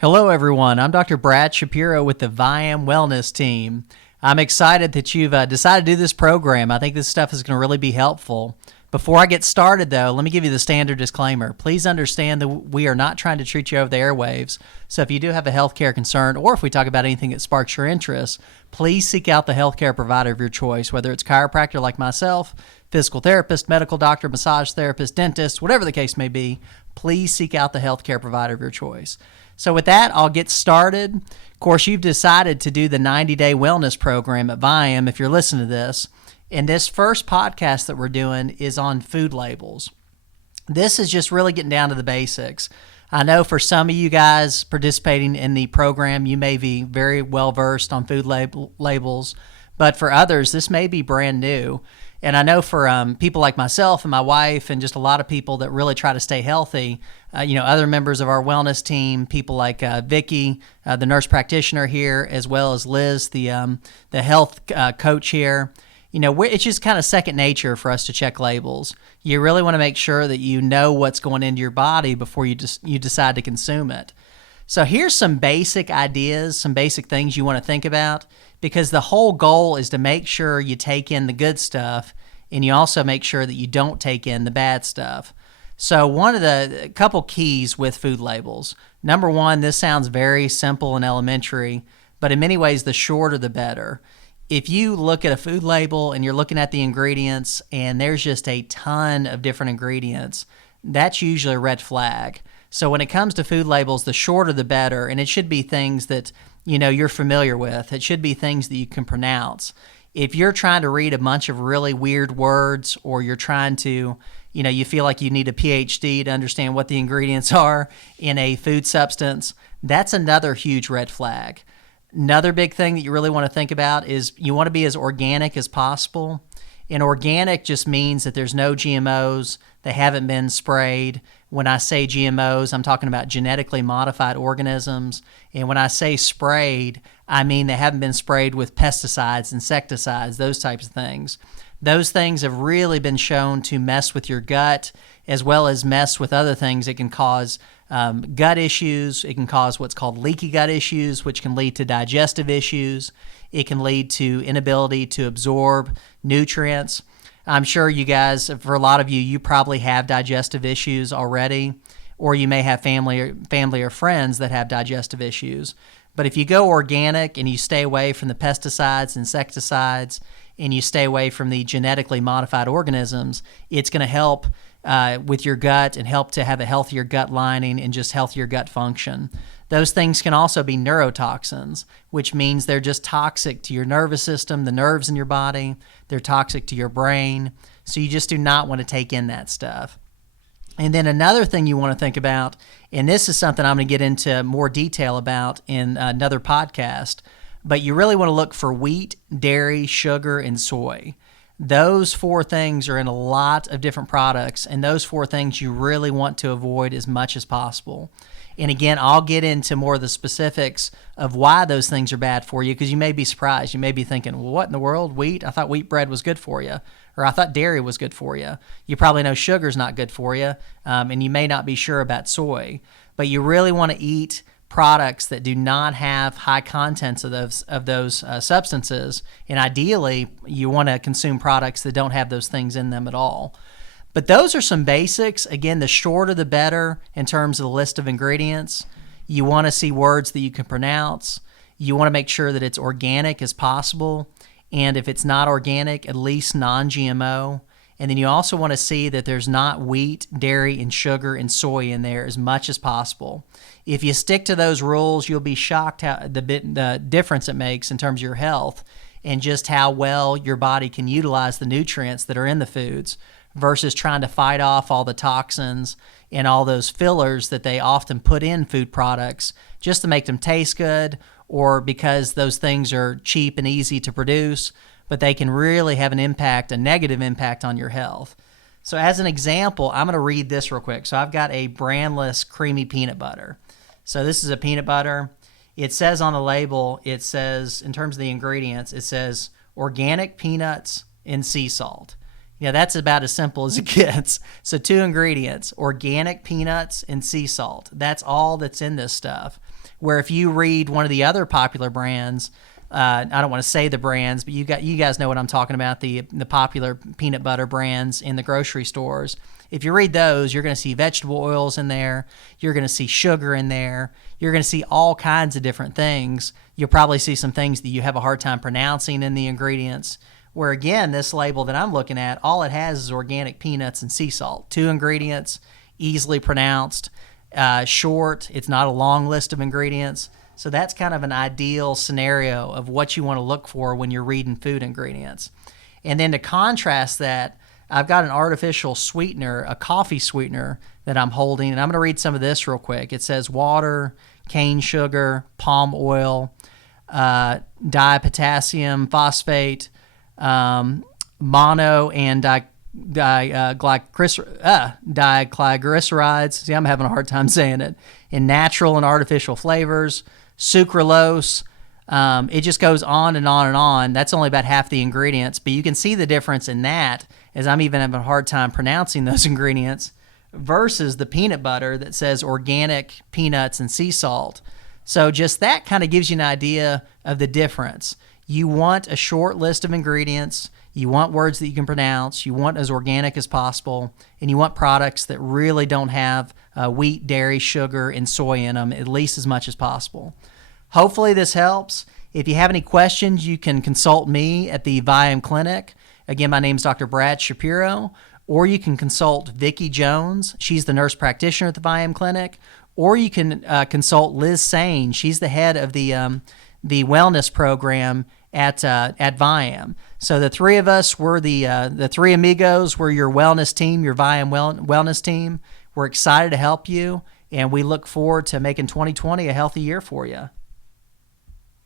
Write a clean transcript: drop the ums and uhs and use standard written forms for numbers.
Hello, everyone. I'm Dr. Brad Shapiro with the Viam Wellness Team. I'm excited that you've decided to do this program. I think this stuff is going to really be helpful. Before I get started, though, let me give you the standard disclaimer. Please understand that we are not trying to treat you over the airwaves. So if you do have a healthcare concern, or if we talk about anything that sparks your interest, please seek out the healthcare provider of your choice, whether it's chiropractor like myself, physical therapist, medical doctor, massage therapist, dentist, whatever the case may be. Please seek out the healthcare provider of your choice. So with that, I'll get started. Of course, you've decided to do the 90-day wellness program at Viam if you're listening to this. And this first podcast that we're doing is on food labels. This is just really getting down to the basics. I know for some of you guys participating in the program, you may be very well versed on food labels, but for others, this may be brand new. And I know for people like myself and my wife and just a lot of people that really try to stay healthy, other members of our wellness team, people like Vicky, the nurse practitioner here, as well as Liz, the health coach here. It's just kind of second nature for us to check labels. You really want to make sure that you know what's going into your body before you decide to consume it. So here's some basic ideas, some basic things you want to think about, because the whole goal is to make sure you take in the good stuff and you also make sure that you don't take in the bad stuff. So one of the couple keys with food labels. Number one, this sounds very simple and elementary, but in many ways the shorter the better. If you look at a food label and you're looking at the ingredients and there's just a ton of different ingredients, that's usually a red flag. So when it comes to food labels, the shorter the better, and it should be things that you're familiar with. It should be things that you can pronounce. If you're trying to read a bunch of really weird words, or you're trying to, you feel like you need a PhD to understand what the ingredients are in a food substance, that's another huge red flag. Another big thing that you really want to think about is you want to be as organic as possible. And organic just means that there's no GMOs, they haven't been sprayed. When I say GMOs, I'm talking about genetically modified organisms. And when I say sprayed, I mean they haven't been sprayed with pesticides, insecticides, those types of things. Those things have really been shown to mess with your gut, as well as mess with other things. It can cause gut issues. It can cause what's called leaky gut issues, which can lead to digestive issues. It can lead to inability to absorb nutrients. I'm sure you guys, for a lot of you, you probably have digestive issues already, or you may have family or friends that have digestive issues. But if you go organic and you stay away from the pesticides, insecticides, and you stay away from the genetically modified organisms, it's going to help with your gut and help to have a healthier gut lining and just healthier gut function. Those things can also be neurotoxins, which means they're just toxic to your nervous system, the nerves in your body. They're toxic to your brain. So you just do not want to take in that stuff. And then another thing you want to think about, and this is something I'm going to get into more detail about in another podcast, but you really want to look for wheat, dairy, sugar, and soy. Those four things are in a lot of different products, and those four things you really want to avoid as much as possible. And again, I'll get into more of the specifics of why those things are bad for you, because you may be surprised. You may be thinking, well, what in the world? Wheat? I thought wheat bread was good for you, or I thought dairy was good for you. You probably know sugar's not good for you, and you may not be sure about soy. But you really want to eat products that do not have high contents of those substances, and ideally, you want to consume products that don't have those things in them at all. But those are some basics. Again, the shorter the better in terms of the list of ingredients. You want to see words that you can pronounce. You want to make sure that it's organic as possible. And if it's not organic, at least non-GMO. And then you also want to see that there's not wheat, dairy, and sugar and soy in there as much as possible. If you stick to those rules, you'll be shocked how the difference it makes in terms of your health and just how well your body can utilize the nutrients that are in the foods, versus trying to fight off all the toxins and all those fillers that they often put in food products just to make them taste good, or because those things are cheap and easy to produce, but they can really have an impact, a negative impact on your health. So as an example, I'm going to read this real quick. So I've got a brandless creamy peanut butter. So this is a peanut butter. It says on the label, it says, in terms of the ingredients, it says organic peanuts and sea salt. Yeah, that's about as simple as it gets. So, two ingredients: organic peanuts and sea salt. That's all that's in this stuff. Where if you read one of the other popular brands, I don't want to say the brands, but you guys know what I'm talking about, the popular peanut butter brands in the grocery stores. If you read those, you're going to see vegetable oils in there. You're going to see sugar in there. You're going to see all kinds of different things. You'll probably see some things that you have a hard time pronouncing in the ingredients. Where again, this label that I'm looking at, all it has is organic peanuts and sea salt. Two ingredients, easily pronounced, short. It's not a long list of ingredients. So that's kind of an ideal scenario of what you want to look for when you're reading food ingredients. And then to contrast that, I've got an artificial sweetener, a coffee sweetener that I'm holding, and I'm going to read some of this real quick. It says water, cane sugar, palm oil, dipotassium phosphate, mono and diglycerides. See, I'm having a hard time saying it. In natural and artificial flavors, sucralose. It just goes on and on and on. That's only about half the ingredients, but you can see the difference in that, as I'm even having a hard time pronouncing those ingredients, versus the peanut butter that says organic peanuts and sea salt. So just that kind of gives you an idea of the difference. You want a short list of ingredients, you want words that you can pronounce, you want as organic as possible, and you want products that really don't have wheat, dairy, sugar, and soy in them, at least as much as possible. Hopefully this helps. If you have any questions, you can consult me at the Viam Clinic. Again, my name is Dr. Brad Shapiro, or you can consult Vicki Jones. She's the nurse practitioner at the Viam Clinic, or you can consult Liz Sane. She's the head of the wellness program at Viam. So the three of us, we're the three amigos. We're your wellness team, your Viam wellness team. We're excited to help you, and we look forward to making 2020 a healthy year for you.